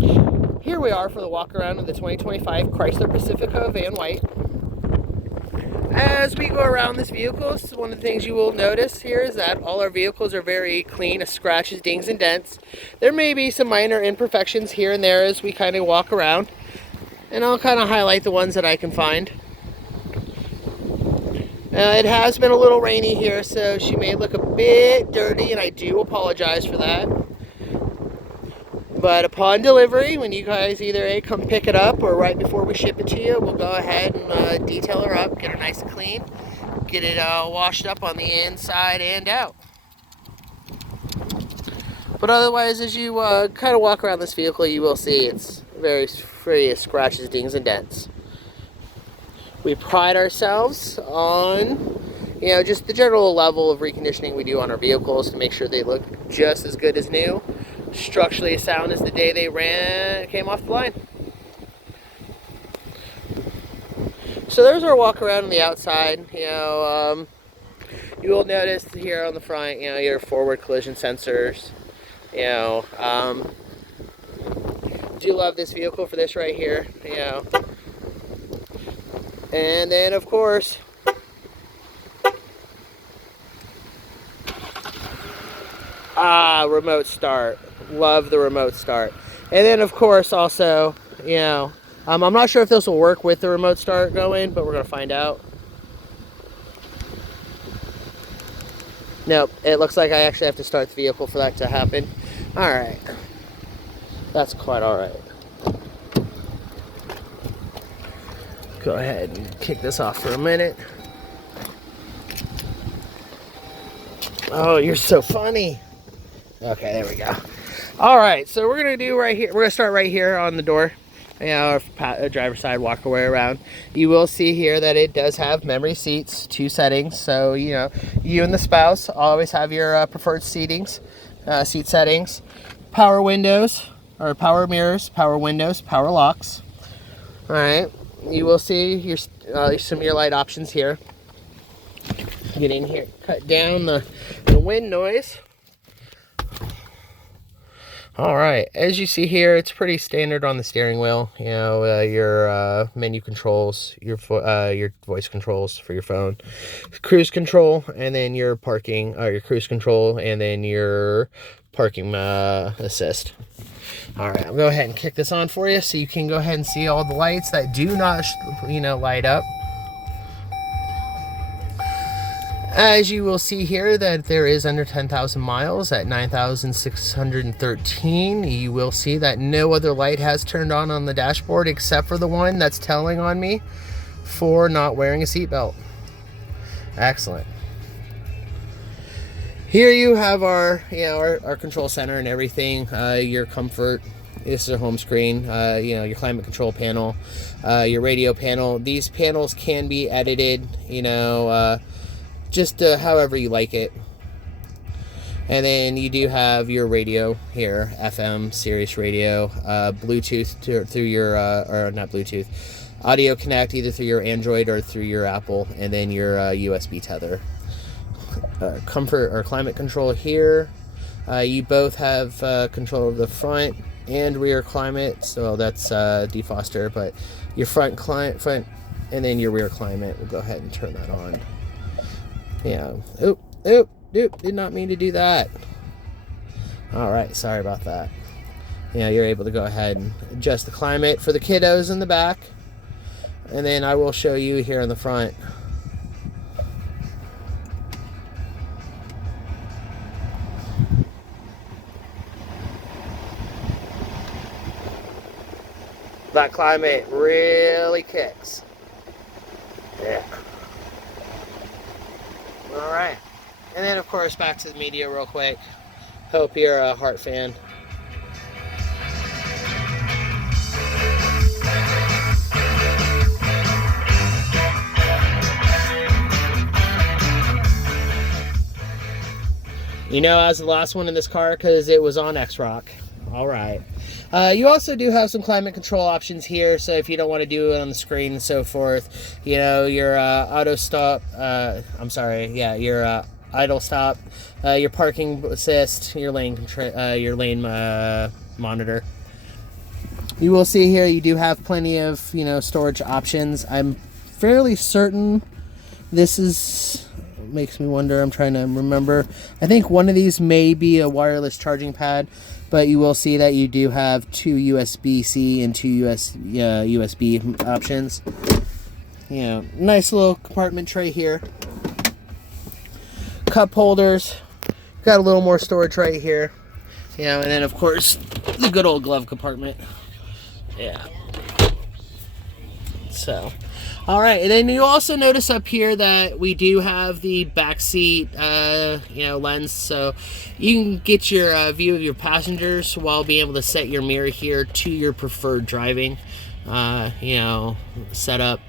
Here we are for the walk around of the 2025 Chrysler Pacifica Van White. As we go around this vehicle, one of the things you will notice here is that all our vehicles are very clean of scratches, dings, and dents. There may be some minor imperfections here and there as we kind of walk around, and I'll kind of highlight the ones that I can find. It has been a little rainy here, so she may look a bit dirty, and I do apologize for that. But upon delivery, when you guys either come pick it up or right before we ship it to you, we'll go ahead and detail her up, get her nice and clean, get it washed up on the inside and out. But otherwise, as you kind of walk around this vehicle, you will see it's very free of scratches, dings, and dents. We pride ourselves on, just the general level of reconditioning we do on our vehicles to make sure they look just as good as new, structurally sound as the day they came off the line. So there's our walk around on the outside. You will notice here on the front, your forward collision sensors. Do love this vehicle for this right here. And then of course, remote start. Love the remote start. And then of course also, I'm not sure if this will work with the remote start going, but we're gonna find out. Nope, it looks like I actually have to start the vehicle for that to happen. All right, that's quite all right. Go ahead and kick this off for a minute. Oh, you're so funny. Okay, there we go. All right, so we're gonna do right here. We're gonna start right here on the door. Our driver's side, walk our way around. You will see here that it does have memory seats, 2 settings. So you and the spouse always have your preferred seat settings. Power windows or power mirrors, power windows, power locks. All right. You will see your some of your light options here. Get in here, cut down the wind noise. All right, as you see here, it's pretty standard on the steering wheel. Your menu controls, your voice controls for your phone, cruise control, and then your parking, your cruise control, and then your parking assist. All right, I'll go ahead and kick this on for you so you can go ahead and see all the lights that do not, light up. As you will see here that there is under 10,000 miles at 9,613. You will see that no other light has turned on the dashboard except for the one that's telling on me for not wearing a seatbelt. Excellent. Here you have our control center and everything. Your comfort. This is our home screen. Your climate control panel, your radio panel. These panels can be edited. Just however you like it. And then you do have your radio here, FM, Sirius radio, Bluetooth through your, or not Bluetooth, Audio Connect either through your Android or through your Apple, and then your USB tether. Comfort or climate control here. You both have control of the front and rear climate, so that's defroster, but your front and then your rear climate. We'll go ahead and turn that on. Oop, did not mean to do that. All right, sorry about that. You're able to go ahead and adjust the climate for the kiddos in the back, and then I will show you here in the front. That climate really kicks. Yeah. All right. And then, of course, back to the media real quick. Hope you're a Heart fan. I was the last one in this car because it was on X-Rock. All right. You also do have some climate control options here, so if you don't want to do it on the screen and so forth, your auto stop, your idle stop, your parking assist, your lane monitor. You will see here you do have plenty of, you know, storage options. I'm fairly certain this is, makes me wonder, I'm trying to remember. I think one of these may be a wireless charging pad, but you will see that you do have 2 USB-C and 2 USB options. You know, nice little compartment tray here. Cup holders. Got a little more storage right here. You know, and then of course the good old glove compartment. Yeah. So, all right, and then you also notice up here that we do have the back seat, you know, lens, so you can get your view of your passengers while being able to set your mirror here to your preferred driving, you know, setup.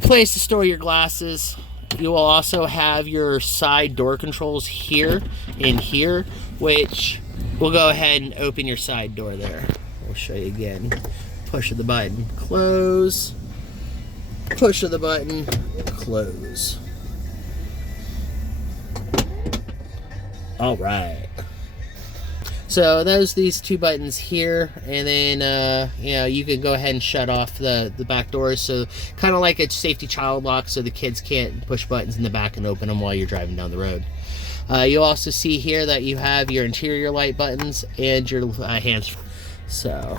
Place to store your glasses. You will also have your side door controls here and here, which will go ahead and open your side door there. I'll show you again. Push of the button, close. Push of the button, close. All right. So these 2 buttons here, and then you know, you can go ahead and shut off the back doors, so kind of like a safety child lock, so the kids can't push buttons in the back and open them while you're driving down the road. You'll also see here that you have your interior light buttons and your hands. So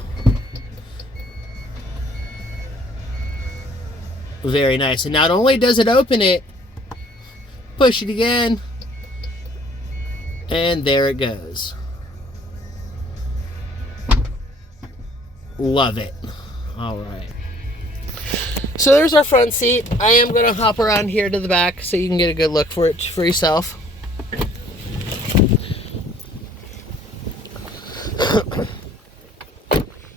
very nice. And not only does it open it, push it again, and there it goes. Love it. All right. So there's our front seat. I am going to hop around here to the back so you can get a good look for it for yourself.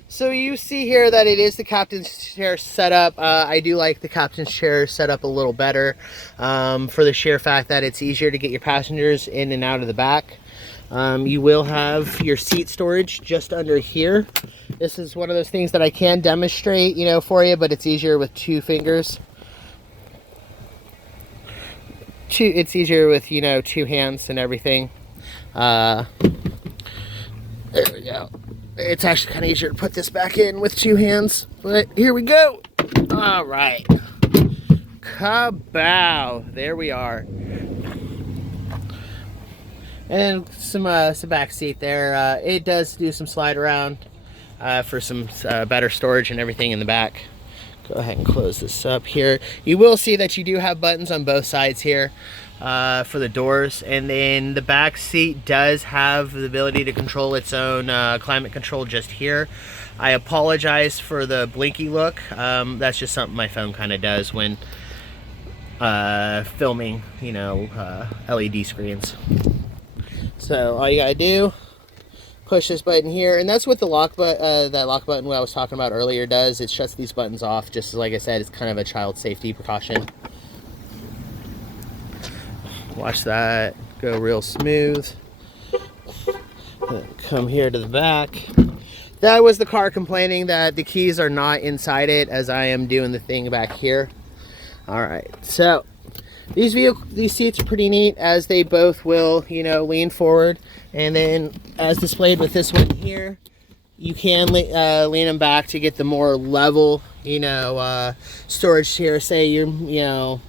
So you see here that it is the captain's chair setup. I do like the captain's chair setup a little better for the sheer fact that it's easier to get your passengers in and out of the back. You will have your seat storage just under here. This is one of those things that I can demonstrate, you know, for you, but it's easier with 2 fingers. It's easier with, you know, 2 hands and everything. There we go. It's actually kind of easier to put this back in with 2 hands, but here we go. All right. Kabow. There we are. And some back seat there. It does do some slide around for some better storage and everything in the back. Go ahead and close this up here. You will see that you do have buttons on both sides here for the doors, and then the back seat does have the ability to control its own climate control just here. I apologize for the blinky look. That's just something my phone kind of does when filming, you know, LED screens. So all you gotta do, push this button here, and that's what the lock that lock button I was talking about earlier does. It shuts these buttons off. Just like I said, it's kind of a child safety precaution. Watch that go real smooth. Come here to the back. That was the car complaining that the keys are not inside it, as I am doing the thing back here. All right, so these seats are pretty neat, as they both will, you know, lean forward, and then as displayed with this one here, you can lean them back to get the more level, you know, storage here. Say you're, you know,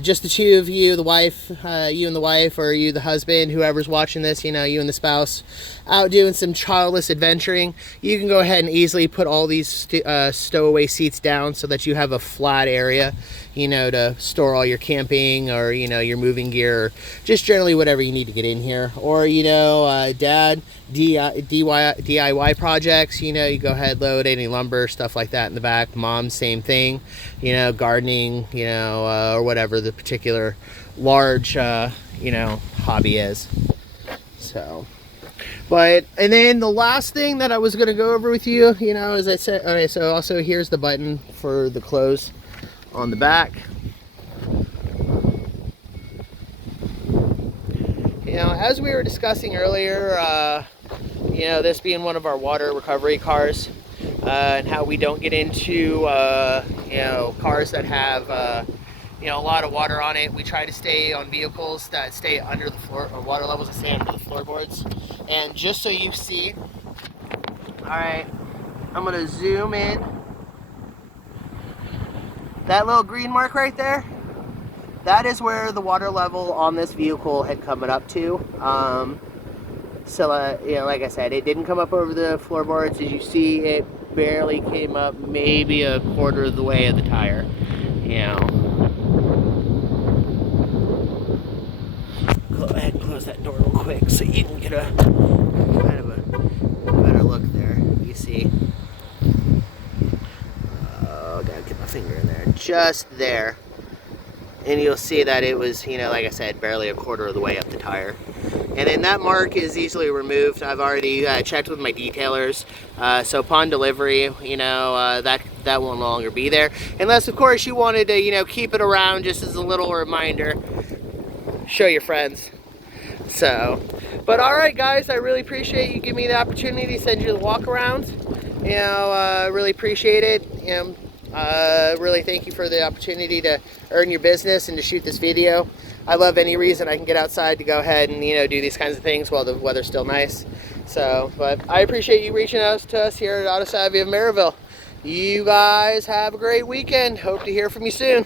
just the 2 of you, the wife, you and the wife, or you, the husband, whoever's watching this, you know, you and the spouse, out doing some childless adventuring. You can go ahead and easily put all these stowaway seats down so that you have a flat area, you know, to store all your camping or, you know, your moving gear, or just generally whatever you need to get in here. Or, you know, dad, DIY projects, you know, you go ahead, load any lumber, stuff like that in the back. Mom, same thing, you know, gardening, you know, or whatever the particular large, you know, hobby is. So, and then the last thing that I was going to go over with you, you know, as I said, okay, so also here's the button for the close on the back. You know, as we were discussing earlier, you know, this being one of our water recovery cars, and how we don't get into, you know, cars that have, you know, a lot of water on it. We try to stay on vehicles that stay under the floor, or water levels that stay under the floorboards. And just so you see, all right, I'm gonna zoom in. That little green mark right there, that is where the water level on this vehicle had come up to. So, you know, like I said, it didn't come up over the floorboards. As you see, it barely came up maybe a quarter of the way of the tire. You know. Go ahead and close that door real quick so you can get a kind of a better look there. You see. Oh, gotta get my finger in there. Just there. And you'll see that it was, you know, like I said, barely a quarter of the way up the tire. And then that mark is easily removed. I've already checked with my detailers. So upon delivery, you know, that will no longer be there. Unless, of course, you wanted to, you know, keep it around just as a little reminder. Show your friends. So, but all right, guys, I really appreciate you giving me the opportunity to send you the walk around. You know, really appreciate it. You know, really thank you for the opportunity to earn your business and to shoot this video. I love any reason I can get outside to go ahead and, you know, do these kinds of things while the weather's still nice. So, but I appreciate you reaching out to us here at Auto Savvy of Maryville. You guys have a great weekend. Hope to hear from you soon.